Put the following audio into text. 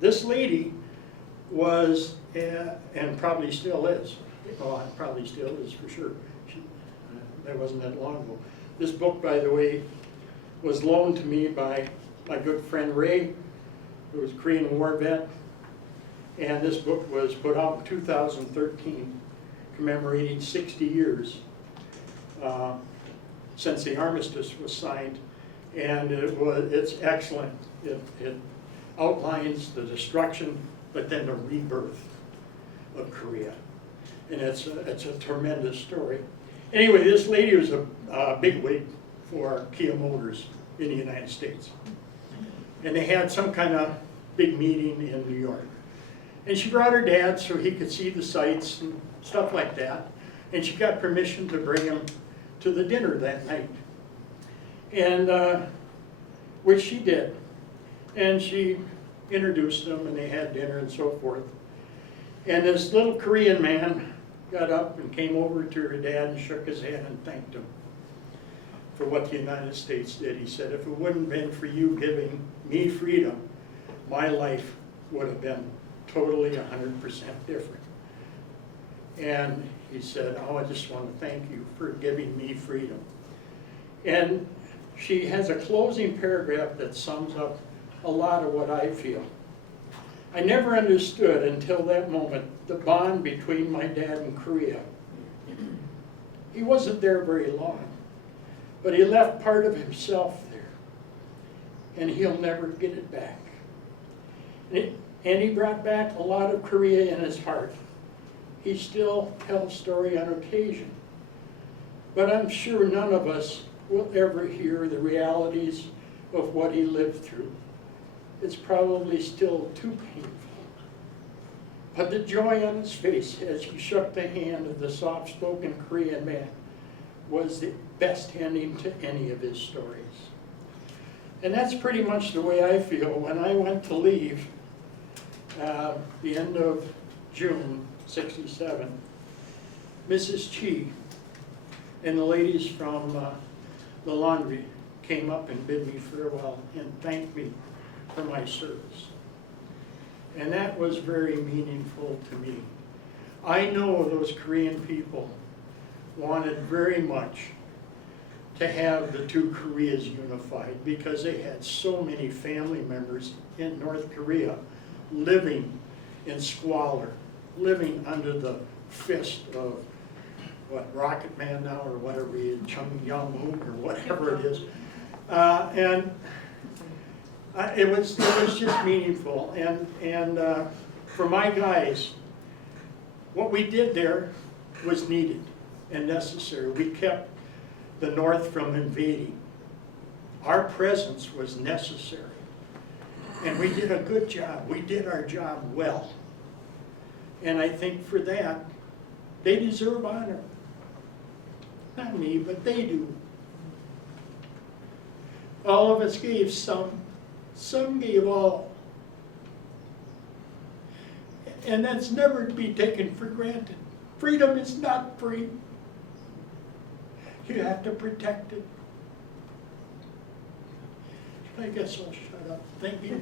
this lady was, and probably still is, well, probably still is for sure. That wasn't that long ago. This book, by the way, was loaned to me by my good friend Ray, who was a Korean War vet. And this book was put out in 2013, commemorating 60 years since the armistice was signed. And it's excellent. It outlines the destruction, but then the rebirth of Korea. And it's a tremendous story. Anyway, this lady was a bigwig for Kia Motors in the United States. And they had some kind of big meeting in New York. And she brought her dad so he could see the sights and stuff like that. And she got permission to bring him to the dinner that night. And which she did. And she introduced them and they had dinner and so forth. And this little Korean man got up and came over to her dad and shook his hand and thanked him for what the United States did. He said, if it wouldn't have been for you giving me freedom, my life would have been totally 100% different. And he said, oh, I just want to thank you for giving me freedom. And she has a closing paragraph that sums up a lot of what I feel. I never understood until that moment the bond between my dad and Korea. He wasn't there very long, but he left part of himself there, and he'll never get it back. And he brought back a lot of Korea in his heart. He still tells story on occasion, but I'm sure none of us will ever hear the realities of what he lived through. It's probably still too painful. But the joy on his face as he shook the hand of the soft-spoken Korean man was the best ending to any of his stories. And that's pretty much the way I feel when I went to leave the end of June '67. Mrs. Chi and the ladies from the laundry came up and bid me farewell and thanked me for my service. And that was very meaningful to me. I know those Korean people wanted very much to have the two Koreas unified because they had so many family members in North Korea living in squalor, living under the fist of what, Rocket Man now, or whatever he is, Chung Young-mook, or whatever it is. It was just meaningful. And for my guys, what we did there was needed and necessary. We kept the North from invading. Our presence was necessary. And we did a good job. We did our job well. And I think for that, they deserve honor. Not me, but they do. All of us gave some gave all. And that's never to be taken for granted. Freedom is not free. You have to protect it. I guess I'll shut up. Thank you.